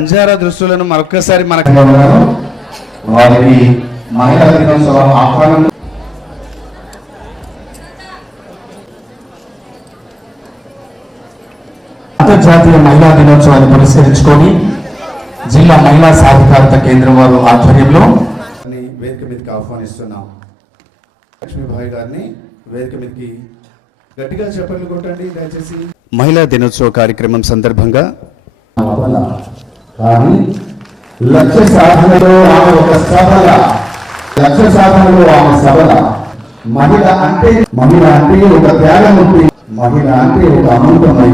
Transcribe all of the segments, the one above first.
బంజారా దృష్టులను మరొకసారి మనకు. వారికి మహిళా దినోత్సవ ఆహ్వానం అంతర్జాతీయ మహిళా దినోత్సవాన్ని పురస్కరించుకొని జిల్లా మహిళా సాధికారత కేంద్రం వారు ఆధ్వర్యంలో వేదిక మీదకి ఆహ్వానిస్తున్నాం లక్ష్మీభాయ్ గారిని వేదిక మీదకి గట్టిగా చెప్పలు కొట్టండి దయచేసి మహిళా దినోత్సవ కార్యక్రమం సందర్భంగా. కానీ లక్ష్య సాధనలో ఆమె ఒక సభల లక్ష్య సాధనలో ఆమె సభల. మహిళ అంటే మహిళ అంటే ఒక త్యాగం ఉంది మహిళ అంటే ఒక అనంతమై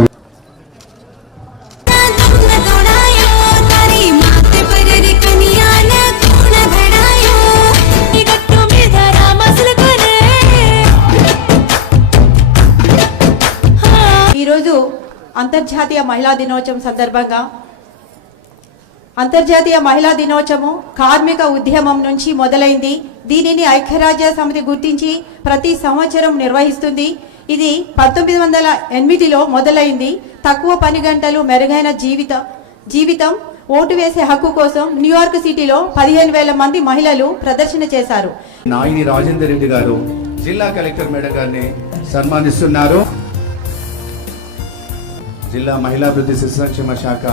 ఈరోజు అంతర్జాతీయ మహిళా దినోత్సవం సందర్భంగా అంతర్జాతీయ మహిళా దినోత్సవం కార్మిక ఉద్యమం నుంచి మొదలైంది. దీనిని ఐక్యరాజ్య సమితి గుర్తించి ప్రతి సంవత్సరం నిర్వహిస్తుంది. ఇది పంతొమ్మిది వందల ఎనిమిదిలో మొదలైంది. తక్కువ పని గంటలు మెరుగైన జీవిత జీవితం ఓటు వేసే హక్కు కోసం న్యూయార్క్ సిటీలో పదిహేను వేల మంది మహిళలు ప్రదర్శన చేశారు. నాయిని రాజేందర్ రెడ్డి గారు జిల్లా కలెక్టర్ మేడం గారిని సన్మానిస్తున్నారు. జిల్లా మహిళాభివృద్ధి శిశు సంక్షేమ శాఖ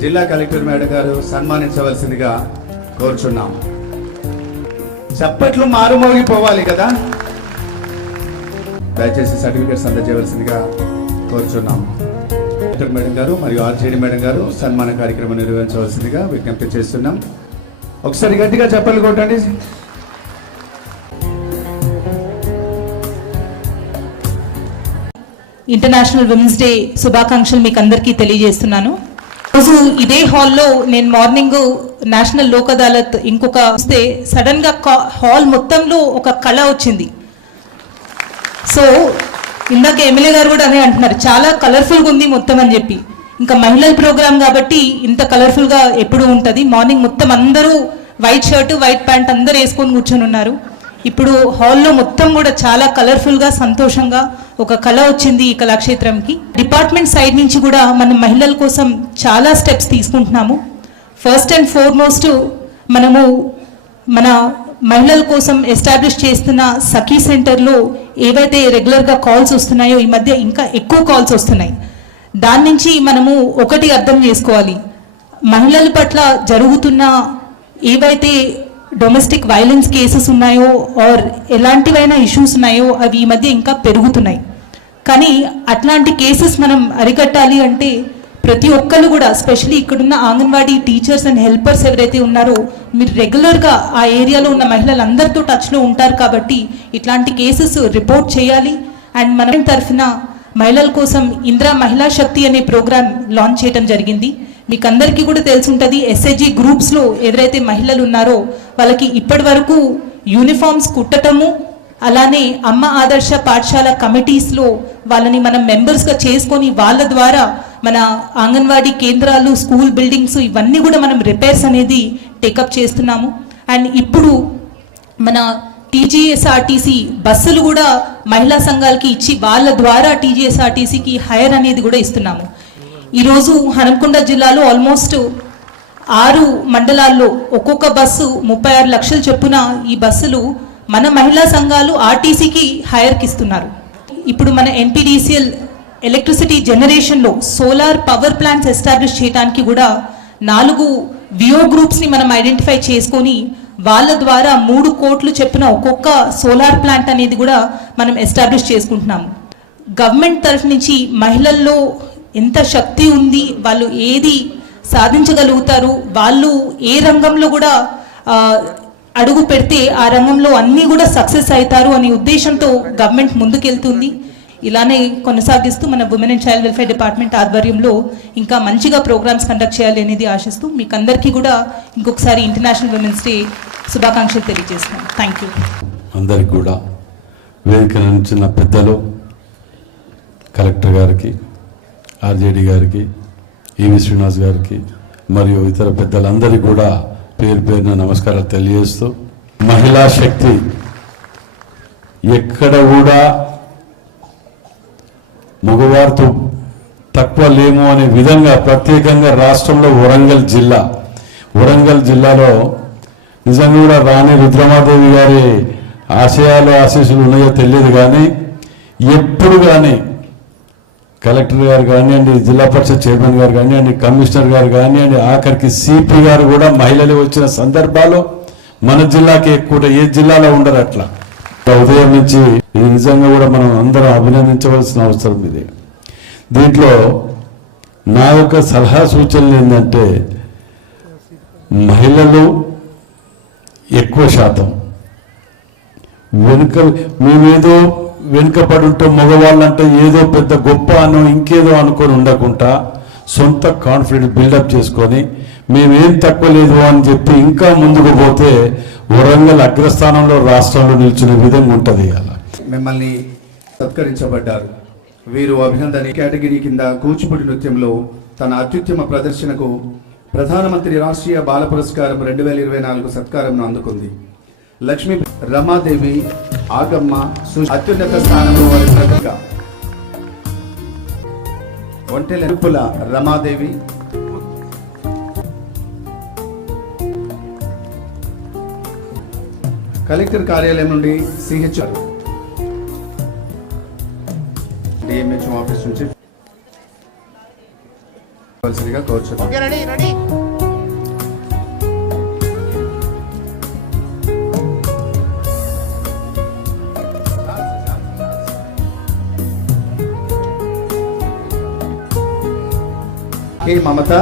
జిల్లా కలెక్టర్ మేడం గారు సన్మానించవలసిందిగా కోరుచున్నాం. చప్పట్లు మారుమోగిపోవాలి కదా? దయచేసి సర్టిఫికేట్స్ అందజేయవలసిందిగా కోరుచున్నాం. కలెక్టర్ మేడం గారు మరియు ఆర్జేడి మేడం గారు సన్మాన కార్యక్రమం నిర్వహించవలసిందిగా విజ్ఞప్తి చేస్తున్నాం. ఒకసారి గట్టిగా చప్పట్లు కొట్టండి. ఇంటర్నేషనల్ విమెన్స్ డే శుభాకాంక్షలు మీకు అందరికీ తెలియజేస్తున్నాను. రోజు ఇదే హాల్లో నేను మార్నింగ్ నేషనల్ లోక్ అదాలత్ ఇంకొక వస్తే సడన్గా హాల్ మొత్తంలో ఒక కళ వచ్చింది. సో ఇందాక ఎమ్మెల్యే గారు కూడా అదే అంటున్నారు. చాలా కలర్ఫుల్గా ఉంది మొత్తం అని చెప్పి. ఇంకా మహిళల ప్రోగ్రామ్ కాబట్టి ఇంత కలర్ఫుల్గా ఎప్పుడు ఉంటుంది. మార్నింగ్ మొత్తం అందరూ వైట్ షర్ట్ వైట్ ప్యాంట్ అందరూ వేసుకొని కూర్చొని ఉన్నారు. ఇప్పుడు హాల్లో మొత్తం కూడా చాలా కలర్ఫుల్గా సంతోషంగా ఒక కళ వచ్చింది ఈ కళాక్షేత్రంకి. డిపార్ట్మెంట్ సైడ్ నుంచి కూడా మనం మహిళల కోసం చాలా స్టెప్స్ తీసుకుంటున్నాము. ఫస్ట్ అండ్ ఫోర్మోస్ట్ మనము మన మహిళల కోసం ఎస్టాబ్లిష్ చేస్తున్న సఖీ సెంటర్లో ఏవైతే రెగ్యులర్గా కాల్స్ వస్తున్నాయో ఈ మధ్య ఇంకా ఎక్కువ కాల్స్ వస్తున్నాయి. దాని నుంచి మనము ఒకటి అర్థం చేసుకోవాలి. మహిళల పట్ల జరుగుతున్న ఏవైతే డొమెస్టిక్ వైలెన్స్ కేసెస్ ఉన్నాయో ఆర్ ఎలాంటివైనా ఇష్యూస్ ఉన్నాయో అవి ఈ మధ్య ఇంకా పెరుగుతున్నాయి. కానీ అట్లాంటి కేసెస్ మనం అరికట్టాలి అంటే ప్రతి ఒక్కరు కూడా స్పెషలీ ఇక్కడున్న ఆంగన్వాడీ టీచర్స్ అండ్ హెల్పర్స్ ఎవరైతే ఉన్నారో మీరు రెగ్యులర్గా ఆ ఏరియాలో ఉన్న మహిళలందరితో టచ్లో ఉంటారు కాబట్టి ఇట్లాంటి కేసెస్ రిపోర్ట్ చేయాలి. అండ్ మన తరఫున మహిళల కోసం ఇందిరా మహిళా శక్తి అనే ప్రోగ్రామ్ లాంచ్ చేయడం జరిగింది. మీకు అందరికీ కూడా తెలిసి ఉంటుంది ఎస్ఐజి గ్రూప్స్లో ఎవరైతే మహిళలు ఉన్నారో వాళ్ళకి ఇప్పటి వరకు యూనిఫామ్స్ కుట్టటము అలానే అమ్మ ఆదర్శ పాఠశాల కమిటీస్లో వాళ్ళని మనం మెంబర్స్గా చేసుకొని వాళ్ళ ద్వారా మన అంగన్వాడీ కేంద్రాలు స్కూల్ బిల్డింగ్స్ ఇవన్నీ కూడా మనం రిపేర్స్ అనేది టేకప్ చేస్తున్నాము. అండ్ ఇప్పుడు మన టీజీఎస్ఆర్టీసీ బస్సులు కూడా మహిళా సంఘాలకి ఇచ్చి వాళ్ళ ద్వారా టీజీఎస్ఆర్టీసీకి హైర్ అనేది కూడా ఇస్తున్నాము. ఈరోజు హనుమకొండ జిల్లాలో ఆల్మోస్ట్ ఆరు మండలాల్లో ఒక్కొక్క బస్సు ముప్పై ఆరు లక్షలు చొప్పున ఈ బస్సులు మన మహిళా సంఘాలు ఆర్టీసీకి హైర్కి ఇస్తున్నారు. ఇప్పుడు మన ఎన్టీడీసీఎల్ ఎలక్ట్రిసిటీ జనరేషన్లో సోలార్ పవర్ ప్లాంట్స్ ఎస్టాబ్లిష్ చేయడానికి కూడా నాలుగు వియో గ్రూప్స్ని మనం ఐడెంటిఫై చేసుకొని వాళ్ళ ద్వారా మూడు కోట్లు చెప్పిన ఒక్కొక్క సోలార్ ప్లాంట్ అనేది కూడా మనం ఎస్టాబ్లిష్ చేసుకుంటున్నాము. గవర్నమెంట్ తరఫు నుంచి మహిళల్లో ఎంత శక్తి ఉంది వాళ్ళు ఏది సాధించగలుగుతారు వాళ్ళు ఏ రంగంలో కూడా అడుగు పెడితే ఆ రంగంలో అన్నీ కూడా సక్సెస్ అవుతారు అనే ఉద్దేశంతో గవర్నమెంట్ ముందుకెళ్తుంది. ఇలానే కొనసాగిస్తూ మన women and child welfare department ఆధ్వర్యంలో ఇంకా మంచిగా ప్రోగ్రామ్స్ కండక్ట్ చేయాలి అనేది ఆశిస్తూ మీకు అందరికీ కూడా ఇంకొకసారి ఇంటర్నేషనల్ ఉమెన్స్ డే శుభాకాంక్షలు తెలియజేస్తున్నాను. థ్యాంక్ యూ అందరికి కూడా వేదిక నుంచిన పెద్దలు కలెక్టర్ గారికి ఆర్జేడి గారికి ఈవి శ్రీనివాస్ గారికి మరియు ఇతర పెద్దలందరికీ కూడా పేరు పేరున నమస్కారాలు తెలియజేస్తూ మహిళా శక్తి ఎక్కడ కూడా మగవారితో తక్కువ లేము అనే విధంగా ప్రత్యేకంగా రాష్ట్రంలో వరంగల్ జిల్లా వరంగల్ జిల్లాలో నిజంగా కూడా రాణి రుద్రమాదేవి గారి ఆశయాలు ఆశీస్సులు ఉన్నాయో తెలియదు కానీ ఎప్పుడు కానీ కలెక్టర్ గారు కానివ్వండి జిల్లా పరిషత్ చైర్మన్ గారు కానివ్వండి కమిషనర్ గారు కానివ్వండి ఆఖరికి సిపి గారు కూడా మహిళలు వచ్చిన సందర్భాలు మన జిల్లాకి ఎక్కువ ఏ జిల్లాలో ఉండరు అట్లా. ఉదయం నుంచి ఇది నిజంగా కూడా మనం అందరం అభినందించవలసిన అవసరం ఇది. దీంట్లో నా యొక్క సలహా సూచనలు ఏంటంటే మహిళలు ఎక్కువ శాతం వెనుక మేమేదో వెనుకబడి మగవాళ్ళంటే ఏదో పెద్ద గొప్ప అనో ఇంకేదో అనుకొని ఉండకుండా సొంత కాన్ఫిడెన్స్ బిల్డప్ చేసుకొని మేమేం తక్కువ లేదు అని చెప్పి ఇంకా ముందుకు పోతే వరంగల్ అగ్రస్థానంలో రాష్ట్రంలో నిల్చునే విధంగా ఉంటుంది అలా మిమ్మల్ని సత్కరించబడ్డారు. వీరు అభినందన కేటగిరీ కింద కూచిపూడి నృత్యంలో తన అత్యుత్తమ ప్రదర్శనకు ప్రధానమంత్రి రాష్ట్రీయ బాల పురస్కారం రెండు వేల ఇరవై నాలుగు సత్కారంను అందుకుంది. లక్ష్మీ రమాదేవి ఆగమ్మ అత్యున్నత స్థానంలో వారి ఒంటెల నిపుల రమాదేవి. కలెక్టర్ కార్యాలయం నుండి సిహెచ్ డిఎంహెచ్ఓ ఆఫీస్ నుంచి. కావాల్సిందిగా এই মমতা